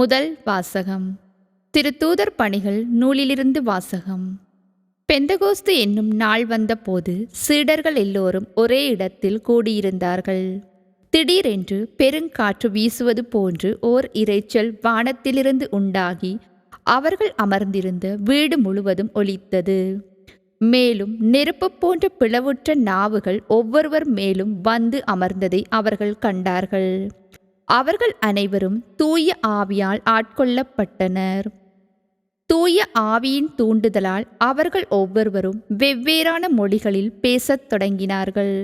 முதல் வாசகம். திருத்தூதர் பணிகள் நூலிலிருந்து வாசகம். பெந்தகோஸ்து என்னும் நாள் வந்தபோது சீடர்கள் எல்லோரும் ஒரே இடத்தில் கூடியிருந்தார்கள். திடீரென்று பெருங்காற்று வீசுவது போன்று ஓர் இரைச்சல் வானத்திலிருந்து உண்டாகி அவர்கள் அமர்ந்திருந்த வீடு முழுவதும் ஒலித்தது. மேலும் நெருப்பு போன்ற பிளவுற்ற நாவுகள் ஒவ்வொருவர் மேலும் வந்து அமர்ந்ததை அவர்கள் கண்டார்கள். அவர்கள் அனைவரும் தூய ஆவியால் ஆட்கொள்ளப்பட்டனர். தூய ஆவியின் தூண்டுதலால் அவர்கள் ஒவ்வொருவரும் வெவ்வேறான மொழிகளில் பேசத் தொடங்கினார்கள்.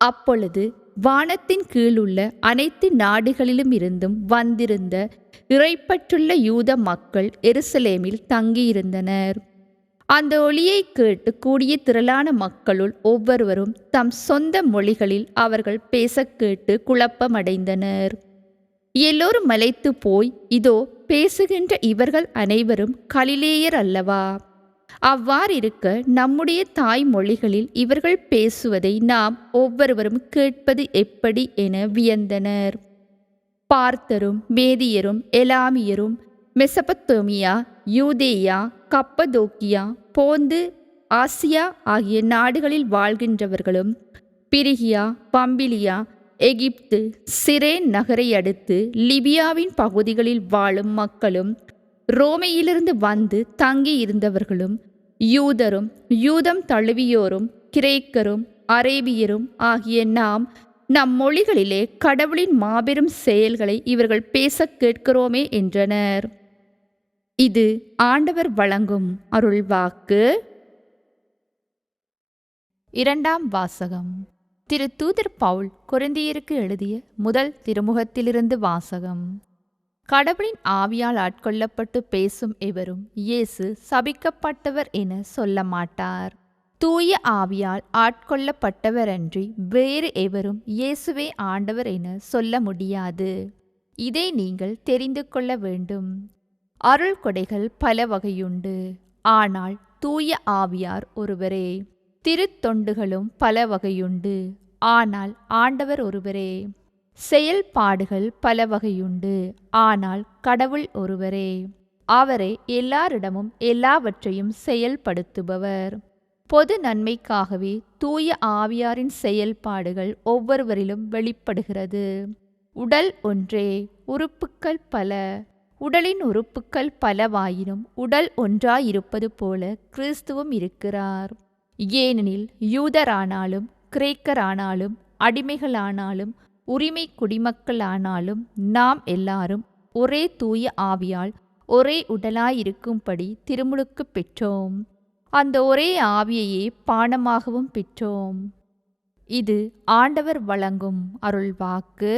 அப்பொழுது வானத்தின் கீழுள்ள அனைத்து நாடுகளிலும் இருந்தும் வந்திருந்த இறைப்பற்றுள்ள யூத மக்கள் எருசலேமில் தங்கியிருந்தனர். அந்த ஒலியை கேட்டு கூடிய திரளான மக்களுள் ஒவ்வொருவரும் தம் சொந்த மொழிகளில் அவர்கள் பேச கேட்டு குழப்பமடைந்தனர். எல்லோரும் மலைத்து போய், இதோ பேசுகின்ற இவர்கள் அனைவரும் கலிலேயர் அல்லவா? அவ்வாறிருக்க நம்முடைய தாய்மொழிகளில் இவர்கள் பேசுவதை நாம் ஒவ்வொருவரும் கேட்பது எப்படி என வியந்தனர். பார்த்தரும் மேதியரும் எலாமியரும் மெசபத்தோமியா, யூதேயா, கப்பதோக்கியா, போந்து, ஆசியா ஆகிய நாடுகளில் வாழ்கின்றவர்களும், பிரிகியா, பம்பிலியா, எகிப்து, சிரேன் நகரை அடுத்து லிபியாவின் பகுதிகளில் வாழும் மக்களும், ரோமையிலிருந்து வந்து தங்கி இருந்தவர்களும், யூதரும் யூதம் தழுவியோரும், கிரேக்கரும் அரேபியரும் ஆகிய நாம் நம் மொழிகளிலே கடவுளின் மாபெரும் செயல்களை இவர்கள் பேச கேட்கிறோமே என்றனர். இது ஆண்டவர் வழங்கும் அருள்வாக்கு. இரண்டாம் வாசகம். திருத்தூதர் பவுல் கொரிந்தியருக்கு எழுதிய முதல் திருமுகத்திலிருந்து வாசகம். கடவுளின் ஆவியால் ஆட்கொள்ளப்பட்டு பேசும் எவரும் இயேசு சபிக்கப்பட்டவர் என சொல்ல மாட்டார். தூய ஆவியால் ஆட்கொள்ளப்பட்டவரன்றி வேறு எவரும் இயேசுவே ஆண்டவர் என சொல்ல முடியாது. இதை நீங்கள் தெரிந்து கொள்ள வேண்டும். அருள் கொடைகள் பல வகையுண்டு, ஆனால் தூய ஆவியார் ஒருவரே. திருத்தொண்டுகளும் பல வகையுண்டு, ஆனால் ஆண்டவர் ஒருவரே. செயல்பாடுகள் பல வகையுண்டு, ஆனால் கடவுள் ஒருவரே. அவரே எல்லாரிடமும் எல்லாவற்றையும் செயல்படுத்துபவர். பொது நன்மைக்காகவே தூய ஆவியாரின் செயல்பாடுகள் ஒவ்வொருவரிலும் வெளிப்படுகிறது. உடல் ஒன்றே, உறுப்புக்கள் பல. உடலின் உறுப்புக்கள் பலவாயினும் உடல் ஒன்றாயிருப்பது போல கிறிஸ்துவும் இருக்கிறார். ஏனெனில் யூதரானாலும் கிரேக்கரானாலும் அடிமைகளானாலும் உரிமை குடிமக்களானாலும் நாம் எல்லாரும் ஒரே தூய ஆவியால் ஒரே உடலாயிருக்கும்படி திருமுழுக்கு பெற்றோம். அந்த ஒரே ஆவியையே பானமாகவும் பெற்றோம். இது ஆண்டவர் வழங்கும் அருள்வாக்கு.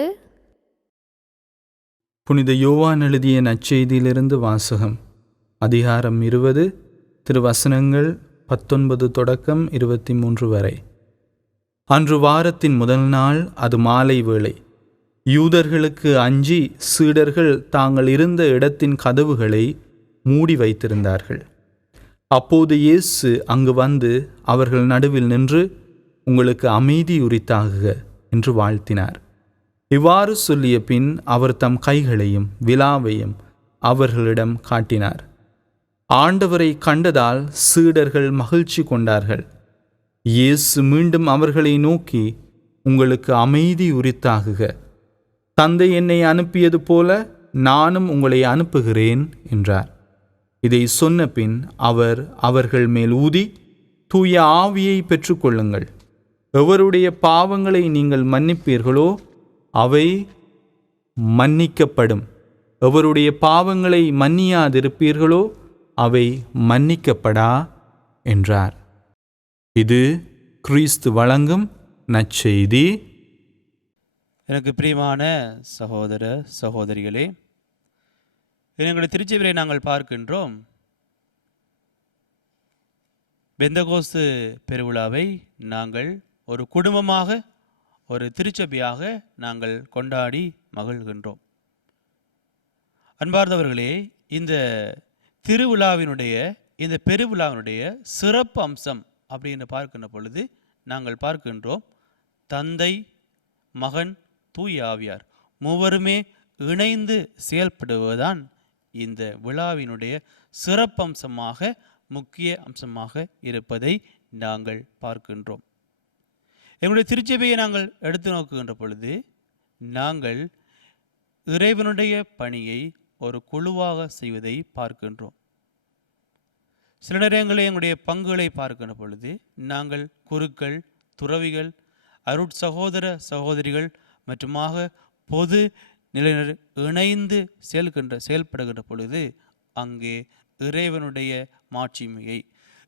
புனித யோவான் எழுதிய நற்செய்தியிலிருந்து வாசகம். அதிகாரம் 20, திருவசனங்கள் 19 தொடக்கம் 23 வரை. அன்று வாரத்தின் முதல் நாள், அது மாலை வேளை. யூதர்களுக்கு அஞ்சி சீடர்கள் தாங்கள் இருந்த இடத்தின் கதவுகளை மூடி வைத்திருந்தார்கள். அப்போது இயேசு அங்கு வந்து அவர்கள் நடுவில் நின்று, உங்களுக்கு அமைதி உரித்தாகுக என்று வாழ்த்தினார். இவ்வாறு சொல்லிய பின் அவர் தம் கைகளையும் விலாவையும் அவர்களிடம் காட்டினார். ஆண்டவரை கண்டதால் சீடர்கள் மகிழ்ச்சி கொண்டார்கள். இயேசு மீண்டும் அவர்களை நோக்கி, உங்களுக்கு அமைதி உரித்தாகுக. தந்தை என்னை அனுப்பியது போல நானும் உங்களை அனுப்புகிறேன் என்றார். இதை சொன்ன பின் அவர் அவர்கள் மேல் ஊதி, தூய ஆவியை பெற்றுக்கொள்ளுங்கள். எவருடைய பாவங்களை நீங்கள் மன்னிப்பீர்களோ அவை மன்னிக்கப்படும். எவருடைய பாவங்களை மன்னியாதிருப்பீர்களோ அவை மன்னிக்கப்படா என்றார். இது கிறிஸ்து வழங்கும் நற்செய்தி. எனக்கு பிரியமான சகோதர சகோதரிகளே, எங்களுடைய திருச்சபையை நாங்கள் பார்க்கின்றோம். பெந்தகோஸ்து பெருவிழாவை நாங்கள் ஒரு குடும்பமாக, ஒரு திருச்சபையாக நாங்கள் கொண்டாடி மகிழ்கின்றோம். அன்பார்ந்தவர்களே, இந்த திருவிழாவினுடைய, இந்த பெருவிழாவினுடைய சிறப்பு அம்சம் அப்படின்னு பார்க்கின்ற பொழுது நாங்கள் பார்க்கின்றோம், தந்தை, மகன், தூய ஆவியார் மூவருமே இணைந்து செயல்படுவதுதான் இந்த விழாவினுடைய சிறப்பம்சமாக, முக்கிய அம்சமாக இருப்பதை நாங்கள் பார்க்கின்றோம். எங்களுடைய திருச்சபையை நாங்கள் எடுத்து நோக்குகின்ற பொழுது, நாங்கள் இறைவனுடைய பணியை ஒரு குழுவாக செய்வதை பார்க்கின்றோம். சில நேரங்களில் எங்களுடைய பங்குகளை பார்க்கின்ற பொழுது, நாங்கள் குருக்கள், துறவிகள், அருட்சகோதர சகோதரிகள் மற்றுமாக பொது நிலையினர் இணைந்து செயல்படுகின்ற பொழுது, அங்கே இறைவனுடைய மாட்சிமையை,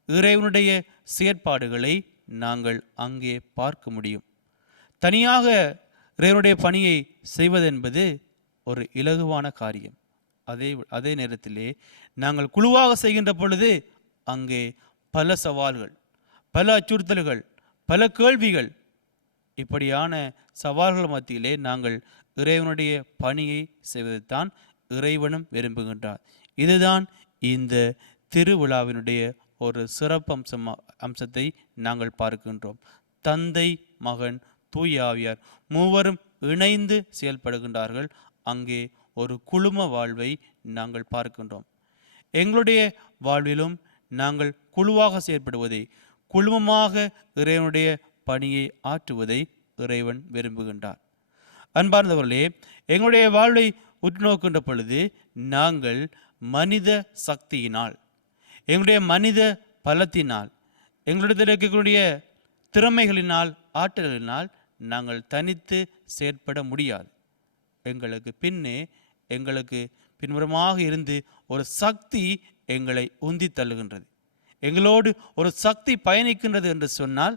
இறைவனுடைய செயற்பாடுகளை நாங்கள் அங்கே பார்க்க முடியும். தனியாக இறைவனுடைய பணியை செய்வதென்பது ஒரு இலகுவான காரியம். அதே நேரத்திலே நாங்கள் குழுவாக செய்கின்ற பொழுது அங்கே பல சவால்கள், பல அச்சுறுத்தல்கள், பல கேள்விகள், இப்படியான சவால்கள் மத்தியிலே நாங்கள் இறைவனுடைய பணியை செய்வதைத்தான் இறைவனும் விரும்புகின்றார். இதுதான் இந்த திருவிழாவினுடைய ஒரு சிறப்பு அம்சத்தை நாங்கள் பார்க்கின்றோம். தந்தை, மகன், தூய ஆவியார் மூவரும் இணைந்து செயல்படுகின்றார்கள். அங்கே ஒரு குழும வாழ்வை நாங்கள் பார்க்கின்றோம். எங்களுடைய வாழ்விலும் நாங்கள் குழுவாக செயல்படுவதை, குழுமமாக இறைவனுடைய பணியை ஆற்றுவதை இறைவன் விரும்புகின்றார். அன்பார்ந்தவர்களே, எங்களுடைய வாழ்வை உற்று நோக்கின்ற பொழுது, நாங்கள் மனித சக்தியினால், எங்களுடைய மனித பலத்தினால், எங்களுடைய இருக்கக்கூடிய திறமைகளினால், ஆற்றல்களினால் நாங்கள் தனித்து செயற்பட முடியாது. எங்களுக்கு பின்புறமாக இருந்து ஒரு சக்தி எங்களை உந்தி தள்ளுகின்றது. எங்களோடு ஒரு சக்தி பயணிக்கின்றது என்று சொன்னால்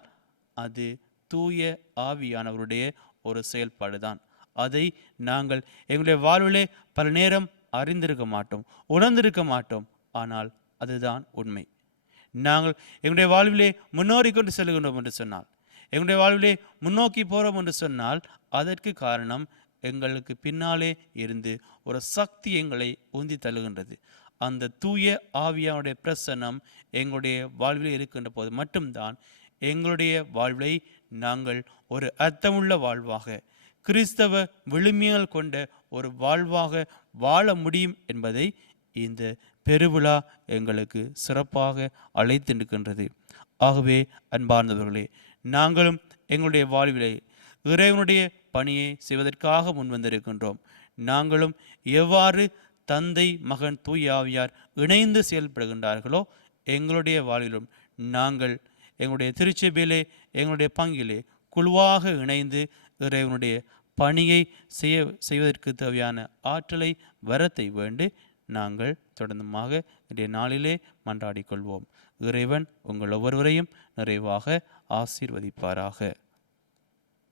அது தூய ஆவியானவருடைய ஒரு செயல்பாடு தான். அதை நாங்கள் எங்களுடைய வாழ்விலே பல நேரம் அறிந்திருக்க மாட்டோம், உணர்ந்திருக்க மாட்டோம். ஆனால் அதுதான் உண்மை. நாங்கள் எங்களுடைய வாழ்விலே முன்னோறி கொண்டு செல்கின்றோம் என்று சொன்னால், எங்களுடைய வாழ்விலே முன்னோக்கி போகிறோம் என்று சொன்னால், அதற்கு காரணம் எங்களுக்கு பின்னாலே இருந்து ஒரு சக்தி எங்களை உந்தி தள்ளுகின்றது. அந்த தூய ஆவியானுடைய பிரசன்னம் எங்களுடைய வாழ்வில் இருக்கின்ற போது மட்டும்தான் எங்களுடைய வாழ்வை நாங்கள் ஒரு அர்த்தமுள்ள வாழ்வாக, கிறிஸ்தவ விழுமியங்கள் கொண்ட ஒரு வாழ்வாக வாழ முடியும் என்பதை இந்த பெருவிழா எங்களுக்கு சிறப்பாக அழைத்திருக்கின்றது. ஆகவே அன்பார்ந்தவர்களே, நாங்களும் எங்களுடைய வாழ்விலே இறைவனுடைய பணியை செய்வதற்காக முன்வந்திருக்கின்றோம். நாங்களும் எவ்வாறு தந்தை, மகன், தூய ஆவியார் இணைந்து செயல்படுகின்றார்களோ, எங்களுடைய வாழ்விலும் நாங்கள் எங்களுடைய திருச்சபையிலே, எங்களுடைய பங்கிலே குழுவாக இணைந்து இறைவனுடைய பணியை செய்வதற்கு தேவையான ஆற்றலை, வரத்தை வேண்டி நாங்கள் தொடர்ந்துமாக இன்றைய நாளிலே மன்றாடிக் கொள்வோம். இறைவன் உங்கள் ஒவ்வொருவரையும் நிறைவாக ஆசீர்வதிப்பாராக.